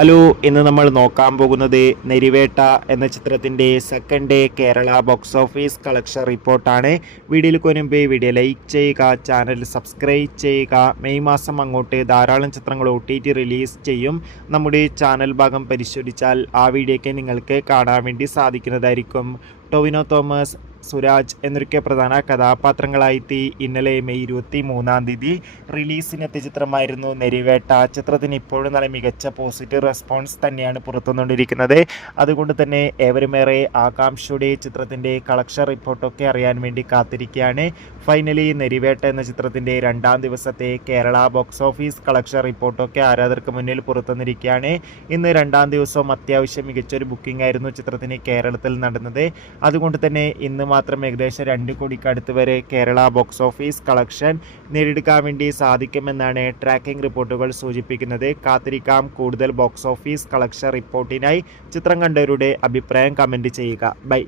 Hello, ഇന്ന് നമ്മൾ നോക്കാൻ പോകുന്നത് നെരിവേട്ട എന്ന ചിത്രത്തിൻ്റെ second day Kerala box office collection റിപ്പോർട്ടാണ്. വീഡിയോയിൽ മുൻപ് വീഡിയോ ലൈക്ക് ചെയ്യുക, ചാനൽ സബ്സ്ക്രൈബ് ചെയ്യുക. മെയ് മാസം അങ്ങോട്ട് ധാരാളം ചിത്രങ്ങൾ OTT റിലീസ് ചെയ്യും. നമ്മുടെ ചാനൽ ഭാഗം പരിശോധിച്ചാൽ ആ വീഡിയോയ്ക്ക് നിങ്ങൾക്ക് കാണാൻ വേണ്ടി സാധിക്കുന്നതായിരിക്കും. ടൊവിനോ തോമസ്, സുരാജ് എന്നൊക്കെ പ്രധാന കഥാപാത്രങ്ങളായി ഇന്നലെ മെയ് 23 റിലീസിനെത്തിയ ചിത്രമായിരുന്നു നെരിവേട്ട. ചിത്രത്തിന് ഇപ്പോഴും നല്ല മികച്ച പോസിറ്റീവ് റെസ്പോൺസ് തന്നെയാണ് പുറത്തുവന്നുകൊണ്ടിരിക്കുന്നത്. അതുകൊണ്ട് തന്നെ ഏവരുമേറെ ആകാംക്ഷയുടെ ചിത്രത്തിൻ്റെ കളക്ഷൻ റിപ്പോർട്ടൊക്കെ അറിയാൻ വേണ്ടി കാത്തിരിക്കുകയാണ്. ഫൈനലി നെരിവേട്ട എന്ന ചിത്രത്തിൻ്റെ 2ാം ദിവസത്തെ കേരള ബോക്സ് ഓഫീസ് കളക്ഷൻ റിപ്പോർട്ടൊക്കെ ആരാധകർക്ക് മുന്നിൽ പുറത്തുവന്നിരിക്കുകയാണ്. ഇന്ന് 2ാം ദിവസവും അത്യാവശ്യം മികച്ചൊരു ബുക്കിംഗ് ആയിരുന്നു ചിത്രത്തിന് കേരളത്തിൽ നടന്നത്. അതുകൊണ്ട് തന്നെ ഇന്ന് മാത്രം ഏകദേശം 2 കോടിക്ക് അടുത്ത് വരെ കേരള ബോക്സ് ഓഫീസ് കളക്ഷൻ നേടിയെടുക്കാൻ വേണ്ടി സാധിക്കുമെന്നാണ് ട്രാക്കിംഗ് റിപ്പോർട്ടുകൾ സൂചിപ്പിക്കുന്നത്. കാത്തിരിക്കാം കൂടുതൽ ബോക്സ് ഓഫീസ് കളക്ഷൻ റിപ്പോർട്ടിനായി. ചിത്രം കണ്ടവരുടെ അഭിപ്രായം കമൻറ്റ് ചെയ്യുക. ബൈ.